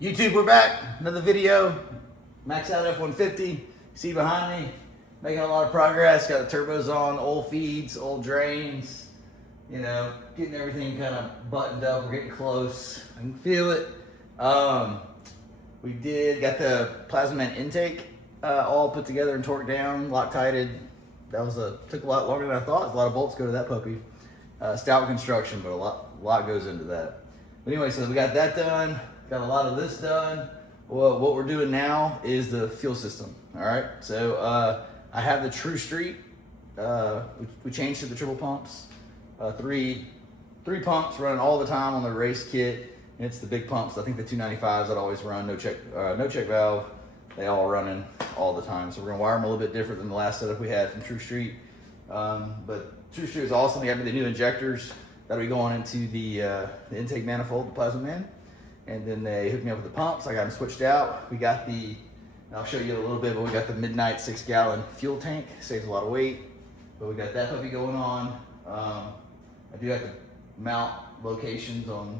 YouTube, we're back. Another video. MAXOUT F150. See behind me, making a lot of progress. Got the turbos on, oil feeds, oil drains. You know, getting everything kind of buttoned up. We're getting close. I can feel it. We got the plasma man intake all put together and torqued down, Loctited. That took a lot longer than I thought. There's a lot of bolts go to that puppy. Stout construction, but a lot goes into that. But anyway, so we got that done. Got a lot of this done. Well, what we're doing now is the fuel system. All right. So I have the TruStreet. We changed to the triple pumps. Three pumps running all the time on the race kit. And it's the big pumps. I think the 295s that always run, no check valve. They all running all the time. So we're gonna wire them a little bit different than the last setup we had from TruStreet. But TruStreet is awesome. They got me the new injectors that'll be going into the intake manifold, the plasma man. And then they hooked me up with the pumps. I got them switched out. We got I'll show you a little bit, but we got the midnight 6-gallon fuel tank. Saves a lot of weight. But we got that puppy going on. I do have to mount locations on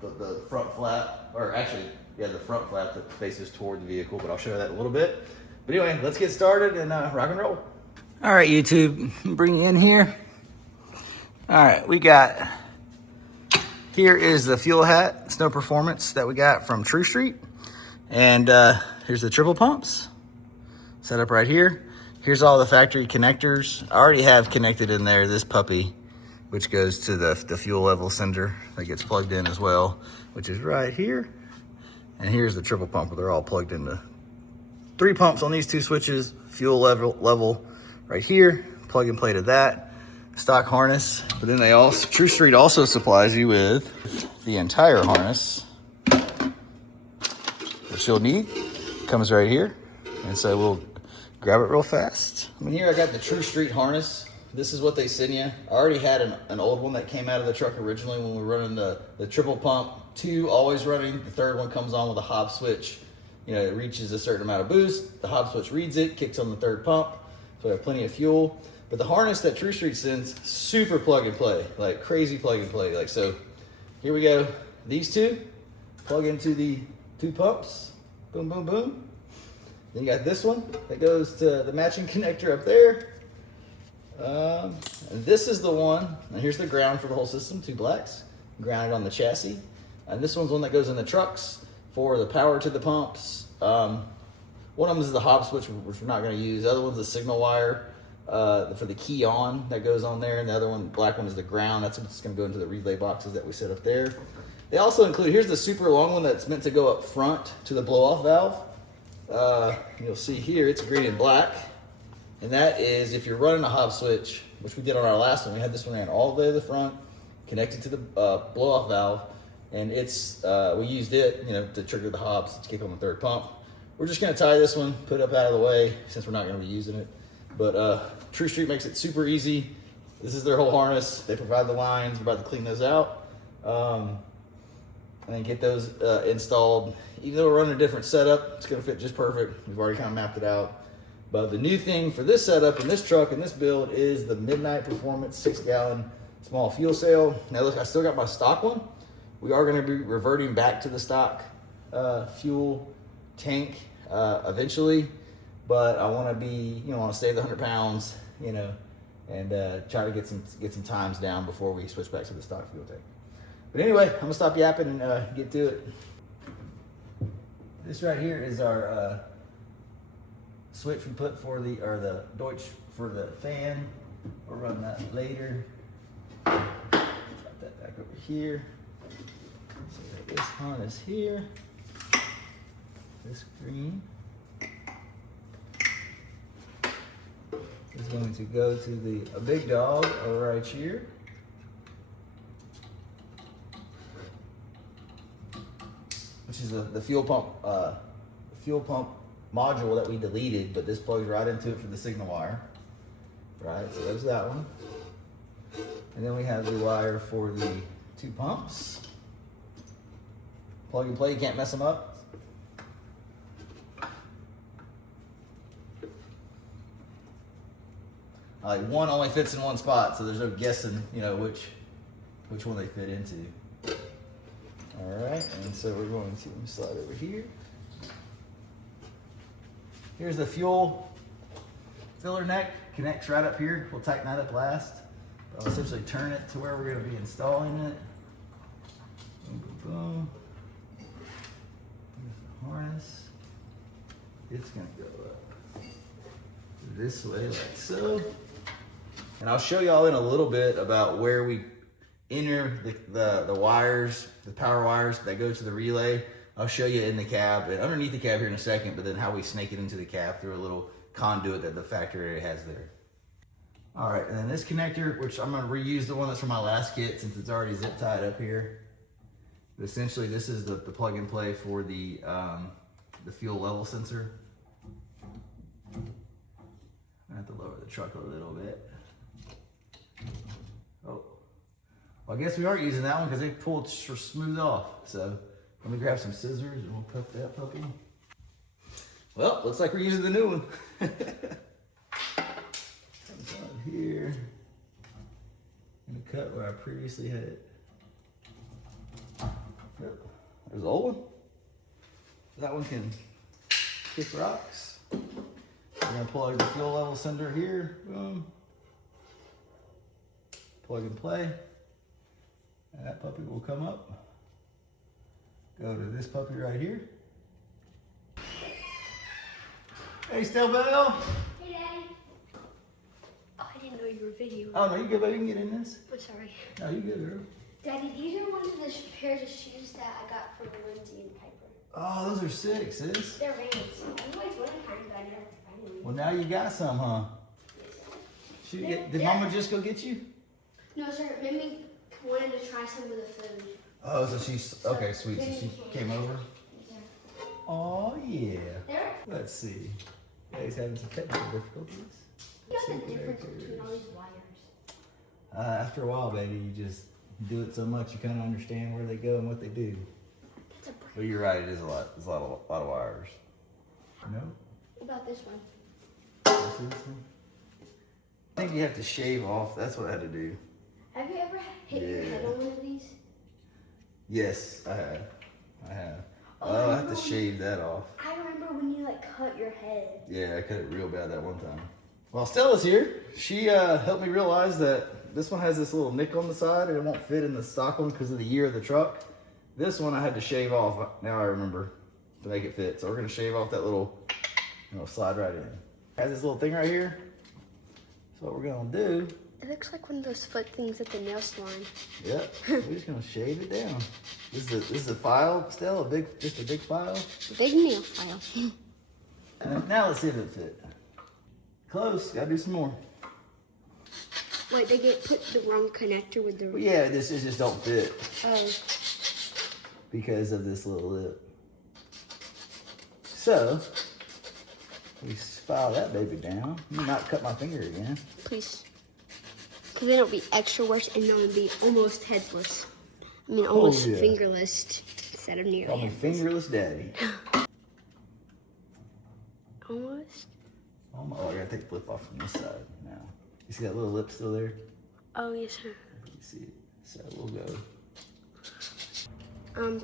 the front flap, or actually, yeah, the front flap that faces toward the vehicle, but I'll show you that in a little bit. But anyway, let's get started and rock and roll. All right, YouTube, bring you in here. All right, here is the fuel hat, Snow Performance that we got from TruStreet. And here's the triple pumps set up right here. Here's all the factory connectors. I already have connected in there this puppy, which goes to the fuel level sender that gets plugged in as well, which is right here. And here's the triple pump where they're all plugged into. 3 pumps on these 2 switches, fuel level right here, plug and play to that. Stock harness, but then TruStreet also supplies you with the entire harness, which you'll need. Comes right here, and so we'll grab it real fast. I mean, here I got the TruStreet harness. This is what they send you. I already had an old one that came out of the truck originally when we were running the triple pump. 2 always running. The third one comes on with a hob switch. You know, it reaches a certain amount of boost. The hob switch reads it, kicks on the third pump. So we have plenty of fuel. But the harness that TruStreet sends, super plug and play, like crazy plug and play. Like, so here we go. These 2 plug into the 2 pumps. Boom, boom, boom. Then you got this one that goes to the matching connector up there. And this is the one, and here's the ground for the whole system, 2 blacks, grounded on the chassis. And this one's one that goes in the trucks for the power to the pumps. One of them is the hob switch, which we're not gonna use. The other one's the signal wire for the key on that goes on there. And the other one, the black one, is the ground. That's what's gonna go into the relay boxes that we set up there. They also include, here's the super long one that's meant to go up front to the blow-off valve. You'll see here, it's green and black. And that is if you're running a hob switch, which we did on our last one. We had this one ran all the way to the front, connected to the blow-off valve. And we used it, you know, to trigger the hobs to kick on the third pump. We're just gonna tie this one, put it up out of the way, since we're not gonna be using it. But TruStreet makes it super easy. This is their whole harness. They provide the lines. We're about to clean those out. And then get those installed. Even though we're running a different setup, it's gonna fit just perfect. We've already kind of mapped it out. But the new thing for this setup and this truck and this build is the Midnight Performance 6-gallon small fuel cell. Now look, I still got my stock one. We are gonna be reverting back to the stock fuel tank eventually. But I want to save the 100 pounds, you know, and try to get some times down before we switch back to the stock fuel tank. But anyway, I'm gonna stop yapping and get to it. This right here is our switch we put for the Deutsch for the fan. We'll run that later. Got that back over here. So this harness here. This green is going to go to a big dog over right here. Which is the fuel pump module that we deleted, but this plugs right into it for the signal wire. Right, so there's that one. And then we have the wire for the 2 pumps. Plug and play, you can't mess them up. One only fits in one spot, so there's no guessing, you know, which one they fit into. All right, and so we're going to slide over here. Here's the fuel filler neck, connects right up here. We'll tighten that up last. I'll essentially turn it to where we're going to be installing it. Boom, boom, boom. Here's the harness. It's going to go up this way like so. And I'll show y'all in a little bit about where we enter the wires, the power wires that go to the relay. I'll show you in the cab and underneath the cab here in a second, but then how we snake it into the cab through a little conduit that the factory has there. All right, and then this connector, which I'm gonna reuse the one that's from my last kit since it's already zip tied up here. But essentially, this is the plug and play for the fuel level sensor. I have to lower the truck a little bit. Oh, well, I guess we aren't using that one because they pulled smooth off. So let me grab some scissors and we'll cut that puppy. Well, looks like we're using the new one. Comes out here. I'm gonna cut where I previously had it. Yep. There's the old one. That one can kick rocks. We're gonna plug the fuel level sender here. Boom. Plug and play. And that puppy will come up. Go to this puppy right here. Hey, Stell Bell. Hey, Daddy. Oh, I didn't know you were videoing. Oh, no, you good, baby. You can get in this. But sorry. No, you good, girl. Daddy, these are one of the pairs of shoes that I got from Lindsay and Piper. Oh, those are sick, sis. They're Vans. I always wanted kind, but I never found them. Well, now you got some, huh? Did Mama just go get you? No, sir. Mimi wanted to try some of the food. Oh, so she's, okay, sweet. So she came over? Yeah. Oh, yeah. There? Let's see. Yeah, he's having some technical difficulties. What's the difference between all these wires? After a while, baby, you just do it so much you kind of understand where they go and what they do. That's a brick. But you're right, it is a lot. It's a lot of wires. No? What about this one? This one? I think you have to shave off. That's what I had to do. Have you ever hit your head on one of these? Yes, I have. Oh, I have to shave that off. I remember when you like cut your head. Yeah, I cut it real bad that one time. While Stella's here, she helped me realize that this one has this little nick on the side and it won't fit in the stock one because of the year of the truck. This one I had to shave off, now I remember, to make it fit. So we're gonna shave off that little, slide right in. It has this little thing right here. So what we're gonna do. It looks like one of those foot things at the nail salon. Yep, we're just gonna shave it down. This is a file still, just a big file. Big nail file. And now let's see if it fit. Close, gotta do some more. Wait, they put the wrong connector with the... Well, yeah, this just don't fit. Oh. Because of this little lip. So, we file that baby down. Let me not cut my finger again. Please. Because then it'll be extra worse and then it'll be almost headless. I mean, almost fingerless instead of nearly Call me fingerless daddy. Almost? Oh, I gotta take the lip off from this side now. You see that little lip still there? Oh, yes, sir. You see it. So we'll go.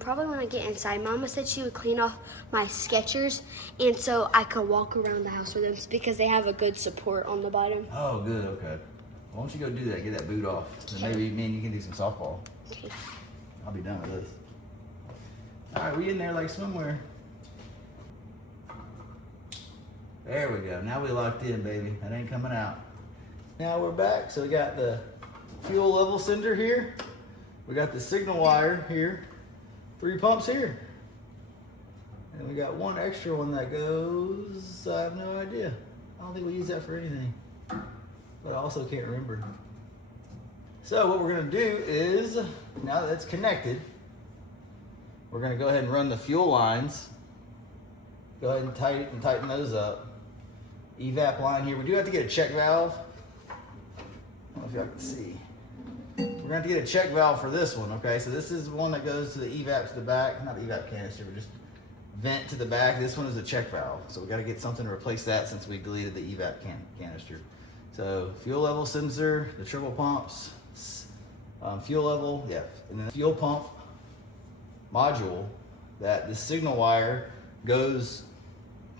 Probably when I get inside. Mama said she would clean off my Skechers, and so I could walk around the house with them because they have a good support on the bottom. Oh, good, okay. Why don't you go do that, get that boot off. Then maybe me and you can do some softball. Okay. I'll be done with this. All right, we in there like swimwear. There we go, now we locked in, baby. That ain't coming out. Now we're back, so we got the fuel level sender here. We got the signal wire here. 3 pumps here. And we got one extra one that goes, I have no idea. I don't think we use that for anything. But I also can't remember. So what we're gonna do is, now that it's connected, we're gonna go ahead and run the fuel lines. Go ahead and tighten those up. Evap line here. We do have to get a check valve. I don't know if y'all can see. We're gonna have to get a check valve for this one, okay? So this is one that goes to the evap to the back, not the evap canister, but just vent to the back. This one is a check valve. So we gotta get something to replace that since we deleted the evap canister. So fuel level sensor, the triple pumps, fuel level, yeah, and then the fuel pump module that the signal wire goes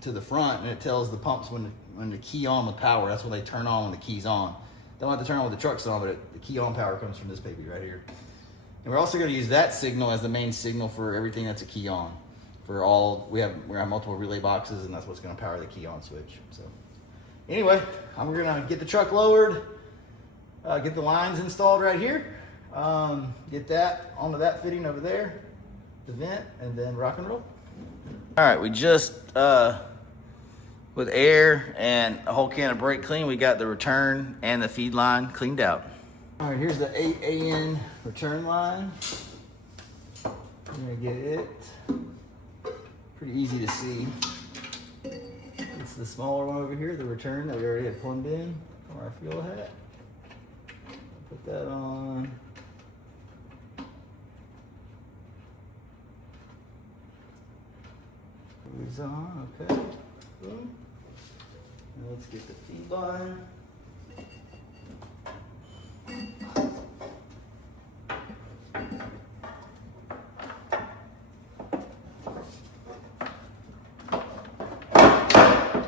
to the front, and it tells the pumps when to key on with power. That's when they turn on when the key's on. Don't have to turn on when the truck's on, but the key on power comes from this baby right here. And we're also going to use that signal as the main signal for everything that's a key on. For all, we have multiple relay boxes, and that's what's going to power the key on switch. So anyway, I'm going to get the truck lowered, get the lines installed right here, get that onto that fitting over there, the vent, and then rock and roll. All right, we just, with air and a whole can of brake clean, we got the return and the feed line cleaned out. All right, here's the 8 AN return line. I'm gonna get it. Pretty easy to see. It's the smaller one over here, the return that we already had plumbed in from our fuel hat. Put that on. It's on, okay. Boom. Now let's get the feed line.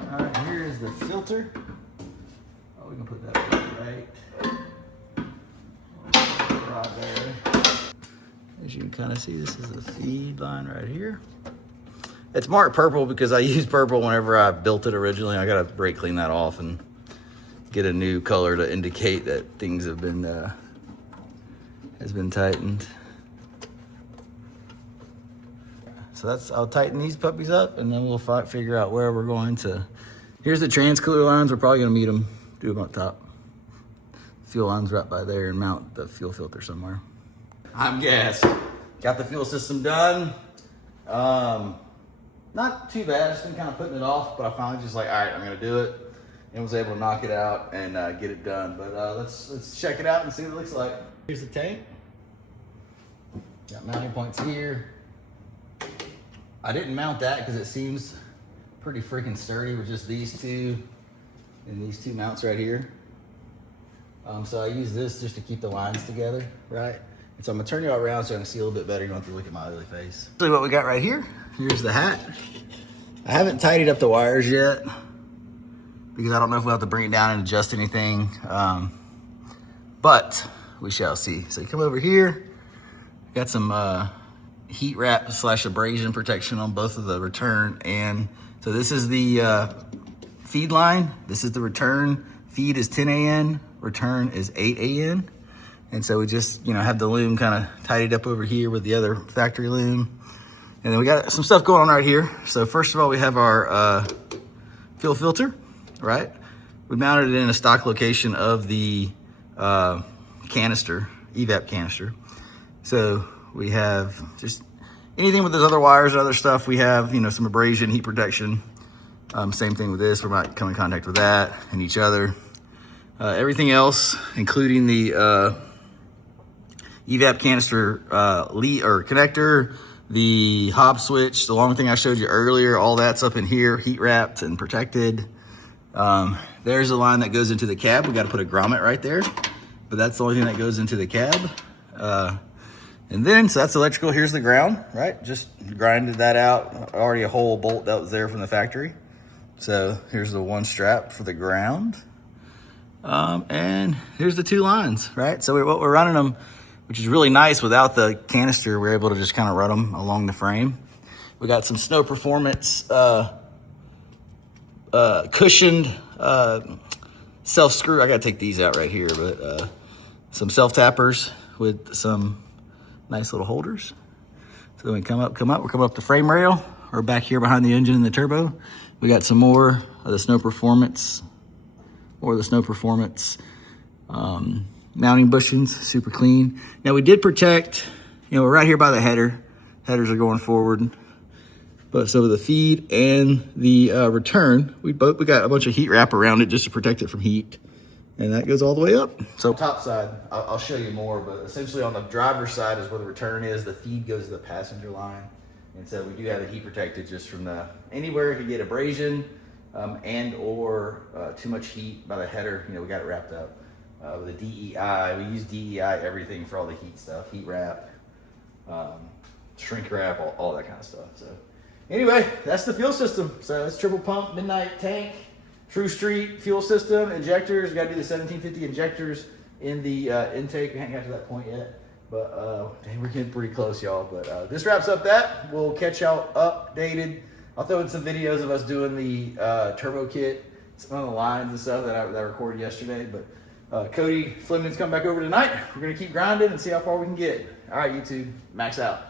Alright, here is the filter. Oh, we can put that right there. As you can kind of see, this is the feed line right here. It's marked purple because I used purple whenever I built it originally. I gotta brake clean that off and get a new color to indicate that things have been has been tightened. So I'll tighten these puppies up, and then we'll figure out where we're going to. Here's the trans cooler lines. We're probably gonna do them up top. Fuel lines right by there, and mount the fuel filter somewhere. I'm gassed. Got the fuel system done. Not too bad, just been kind of putting it off, but I finally just like, all right, I'm gonna do it, and was able to knock it out and get it done. But let's check it out and see what it looks like. Here's the tank. Got mounting points here. I didn't mount that because it seems pretty freaking sturdy with just these two and these two mounts right here. So I use this just to keep the lines together, right? And so I'm gonna turn you all around so I can see a little bit better. You don't have to look at my ugly face. See what we got right here. Here's the hat. I haven't tidied up the wires yet because I don't know if we'll have to bring it down and adjust anything. But we shall see. So you come over here, got some heat wrap / abrasion protection on both of the return. And so this is the feed line. This is the return. Feed is 10 AN, return is 8 AN. And so we just, have the loom kind of tidied up over here with the other factory loom. And then we got some stuff going on right here. So first of all, we have our fuel filter, right? We mounted it in a stock location of the canister, evap canister. So we have just anything with those other wires and other stuff. We have, some abrasion, heat protection. Same thing with this. We're not coming in contact with that and each other. Everything else, including the evap canister lead or connector, the hob switch, the long thing I showed you earlier, all that's up in here, heat wrapped and protected. There's a line that goes into the cab. We got to put a grommet right there, but that's the only thing that goes into the cab. And then, so that's electrical. Here's the ground, right? Just grinded that out. Already a whole bolt that was there from the factory. So here's the one strap for the ground. And here's the two lines, right? So what we're running them, which is really nice without the canister, we're able to just kind of run them along the frame. We got some Snow Performance cushioned self-screw. I gotta take these out right here, but some self-tappers with some nice little holders. So when we come up, we're coming up the frame rail, or back here behind the engine and the turbo. We got some more of the Snow Performance, mounting bushings, super clean. Now we did protect, we're right here by the header. Headers are going forward. But so the feed and the return, we got a bunch of heat wrap around it just to protect it from heat. And that goes all the way up. So top side, I'll show you more, but essentially on the driver's side is where the return is. The feed goes to the passenger line. And so we do have it heat protected just from anywhere it could get abrasion and or too much heat by the header. We got it wrapped up. With the DEI, we use DEI everything for all the heat stuff, heat wrap. shrink wrap, all that kind of stuff. So anyway, that's the fuel system. So it's triple pump, midnight tank, TruStreet fuel system, injectors. We got to do the 1750 injectors in the intake. We haven't got to that point yet, but dang, we're getting pretty close, y'all. But this wraps up that. We'll catch y'all updated. I'll throw in some videos of us doing the turbo kit, some of the lines and stuff that I recorded yesterday. But Cody Fleming's coming back over tonight. We're gonna keep grinding and see how far we can get. All right, YouTube, max out.